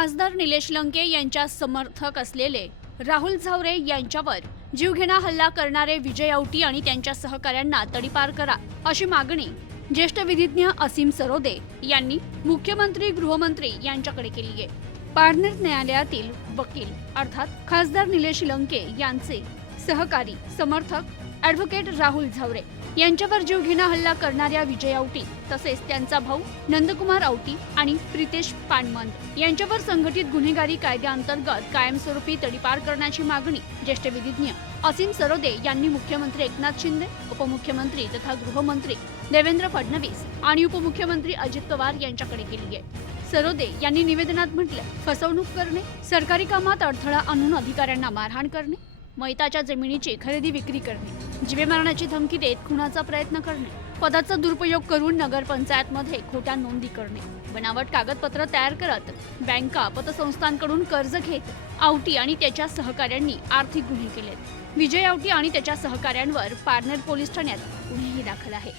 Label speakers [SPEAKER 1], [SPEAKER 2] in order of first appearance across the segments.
[SPEAKER 1] खासदार निलेश लंके यांच्या समर्थक असलेले राहुल झावरे यांच्यावर जीवघेणा हल्ला करणारे विजय औटी आणि त्यांच्या सहकाऱ्यांना तडीपार करा अशी मागणी ज्येष्ठ विधिज्ञ असीम सरोदे यांनी मुख्यमंत्री गृहमंत्री यांच्याकडे केली आहे. पारनेर न्यायालयातील वकील अर्थात खासदार निलेश लंके यांचे सहकारी समर्थक ॲडव्होकेट राहुल झावरे यांच्यावर जीवघेणा हल्ला करणाऱ्या विजय औटी तसेच त्यांचा भाऊ नंदकुमार औटी आणि प्रितेश पानमंद यांच्यावर संघटित गुन्हेगारी कायद्याअंतर्गत कायमस्वरूपी तडीपार करण्याची मागणी ज्येष्ठ विधिज्ञ असीम सरोदे यांनी मुख्यमंत्री एकनाथ शिंदे उपमुख्यमंत्री तथा गृहमंत्री देवेंद्र फडणवीस आणि उपमुख्यमंत्री अजित पवार यांच्याकडे केली आहे. सरोदे यांनी निवेदनात म्हटलं फसवणूक करणे सरकारी कामात अडथळा आणून अधिकाऱ्यांना मारहाण करणे मैताच्या जमिनीची खरेदी विक्री करणे जिवे मारण्याची धमकी देत खुनाचा प्रयत्न करणे पदाचा दुरुपयोग करून नगरपंचायतमध्ये खोट्या नोंदी करणे बनावट कागदपत्र तयार करत बँका पतसंस्थांकडून कर्ज घेत आवटी आणि त्याच्या सहकाऱ्यांनी आर्थिक गुन्हे केलेत. विजय आवटी आणि त्याच्या सहकाऱ्यांवर पारनेर पोलीस ठाण्यात गुन्हेही दाखल आहे.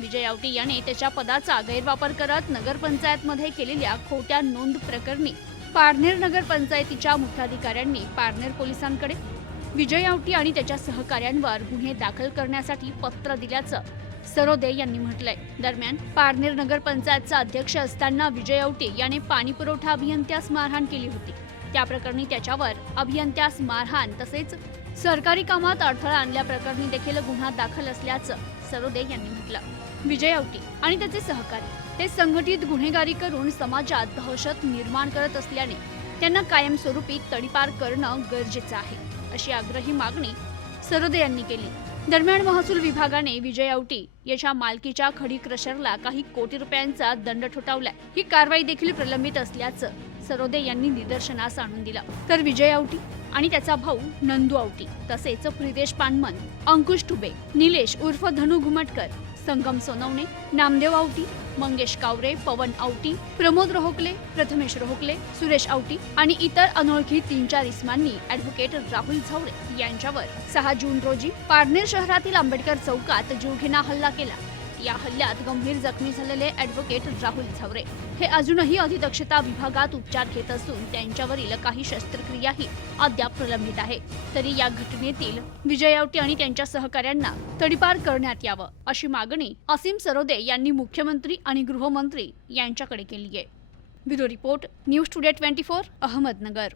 [SPEAKER 1] विजय आवटी याने त्याच्या पदाचा गैरवापर करत नगरपंचायतमध्ये केलेल्या खोट्या नोंद प्रकरणी पारनेर नगरपंचायतीच्या मुख्याधिकाऱ्यांनी पारनेर पोलिसांकडे विजय आवटी आणि त्याच्या सहकाऱ्यांवर गुन्हे दाखल करण्यासाठी पत्र दिल्याचं सरोदे यांनी म्हटलंय. दरम्यान पारनेर नगरपंचायतचा अध्यक्ष असताना विजय आवटे याने पाणी पुरवठा अभियंत्यास मारहाण केली होती. त्या प्रकरणी त्याच्यावर अभियंत्यास मारहाण तसेच सरकारी कामात अडथळा आणल्याप्रकरणी देखील गुन्हा दाखल असल्याचं सरोदे यांनी म्हटलं. विजय आवटी आणि त्याचे सहकारी ते संघटित गुन्हेगारी करून समाजात दहशत निर्माण करत असल्याने त्यांना कायमस्वरूपी तडीपार करणं गरजेचं आहे. अशी आग्रही मागणी सरोदे यांनी केली. दरम्यान महसूल विभागाने विजय औटी याच्या मालकीच्या खडी क्रशरला काही कोटी रुपयांचा दंड ठोठावलाय. ही कारवाई देखील प्रलंबित असल्याचं सरोदे यांनी निदर्शनास आणून दिलं. तर विजय औटी आणि त्याचा भाऊ नंदू औटी तसेच प्रिदेश पानमन अंकुश टुबे निलेश उर्फ धनु घुमटकर संगम सोनवणे नामदेव आवटी मंगेश कावरे पवन आवटी प्रमोद रोहकले प्रथमेश रोहकले सुरेश आवटी आणि इतर अनोळखी तीन चार इसमांनी ॲडव्होकेट राहुल झावरे यांच्यावर सहा जून रोजी पारनेर शहरातील आंबेडकर चौकात जीवघेणा हल्ला केला. या हल्ल्यात गंभीर जखमी झालेले ॲडव्होकेट राहुल झावरे. हे अजूनही अधिदक्षता विभागात उपचार घेत असून त्यांच्यावरील काही शस्त्रक्रियाही अद्याप प्रलंबित आहे. तरी या घटनेतील विजय आवटी आणि त्यांच्या सहकाऱ्यांना तडीपार करण्यात यावं अशी मागणी असीम सरोदे यांनी मुख्यमंत्री आणि गृहमंत्री यांच्याकडे केली आहे bureau report news today twenty four Ahmednagar.